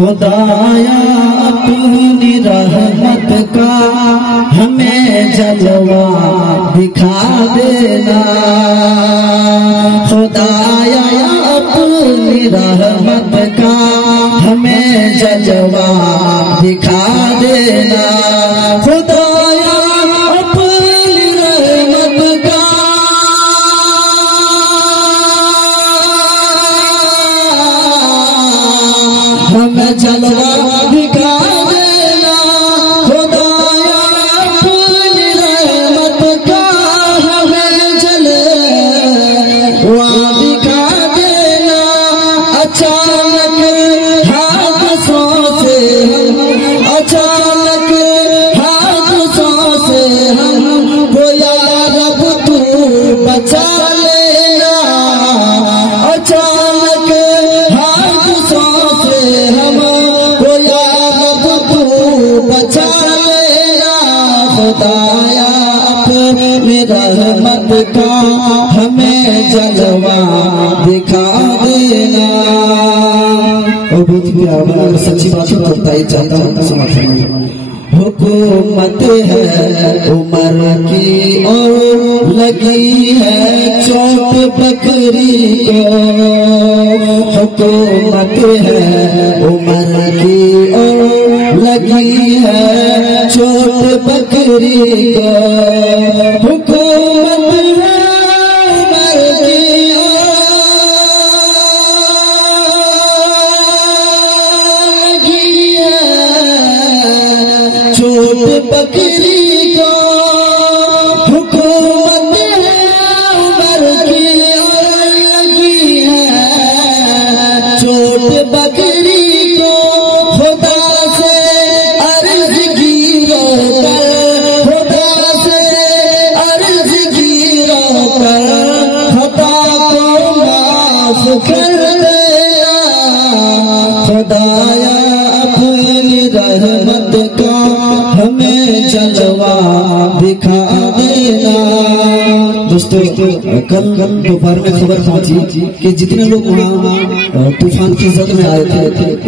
खुदाया अपनी रहमत का हमें जलवा दिखा देना। खुदाया अपनी रहमत का हमें जलवा दिखा देना। खुदाया अपनी रहमत का हमें जलवा दिखा देना। खुदाया अपनी रहमत का हमें जलवा दिखा देना। अचानक हादसों से अचानक हादसों से हमको या रब तू बचा लेना। अचानक हादसों से हमको या रब तू बचा लेना। खुदाया अपनी रहमत का हमें जलवा दिखा देना। और बहुत ही प्यारा सच्ची बात बताई चाहता हूँ समर्थन में। हुकूमत है उमर की और लगी है चोट बकरी को। हुकूमत है उमर की और लगी है चोट बकरी को। हुकूमत है उमर की चोट बकरी को। हुकूमत है उमर की और लगी है चोट बकरी को। खुदा से अर्ज गिरो कर, खुदा से अर्ज गिरो कर खता को माफ कर देना। खुदाया अपनी रहमत का हमें जलवा दिखा देना। दोस्तों कल दोपहर में खबर पहुंची कि जितने लोग वहाँ तूफान की जद में आए थे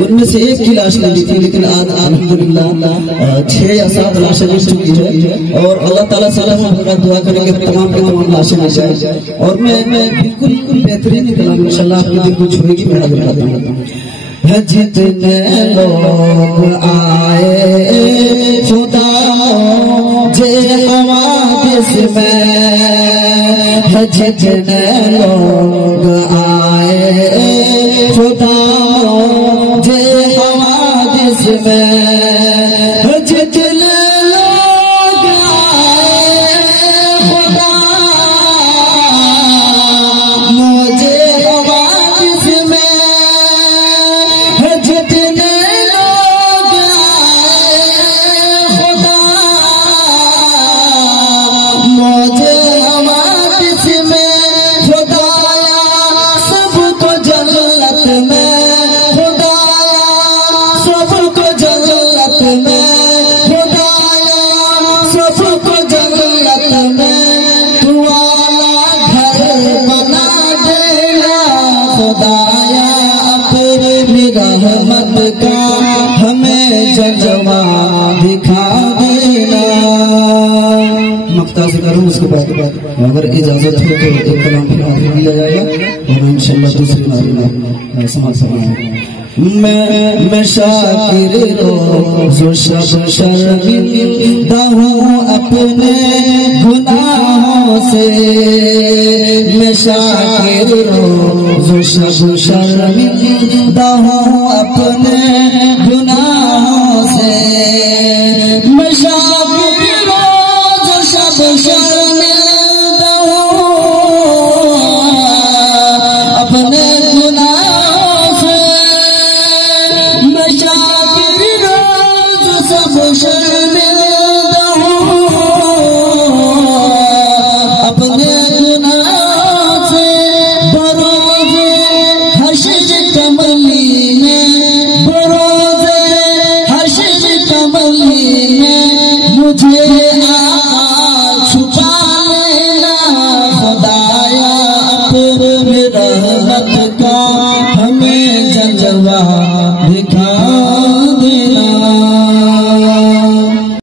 उनमें से एक की लाश मिली थी, लेकिन आज अल्हम्दुलिल्लाह 6 या 7 लाशें मिल चुकी है। और अल्लाह ताला से हम दुआ करेंगे तमाम के तमाम लाशें मिल जाए। और मैं बिल्कुल बेहतरीन निकला इंशाल्लाह, आपके दिल को छुएगी मेरा बताता हूँ। जितने लोग आए खुदा जे हवादिस में, जितने लोग आए खुदा जे हवादिस में, जितने लोग आए खुदा मुझे हवादिस में, रहमत का हमें जलवा दिखा देना। मक्ता से करूँ उसके बाद अगर इजाजत हो तो एक कलाम फिर आगे दिया जाएगा और इंशाल्लाह दूसरी नारी समाज मैं शाकिर रोज़ शब शर्मिंदा हूँ अपने गुनाहों से। मैं शाकिर रोज़ शब शर्मिंदा हूँ अपने गुनाहों से। मैं शाकिर रोज़ शब शर्मिंदा हूँ अपने गुनाहों से। मैं शाकिर रोज़ शब शर्मिंदा हूँ अपने गुनाहों से। बरोज़े हश्र कमली में, बरोज़े हश्र कमली में मुझे छुपा लेना। खुदाया अपनी रहमत का हमें जलवा दिखा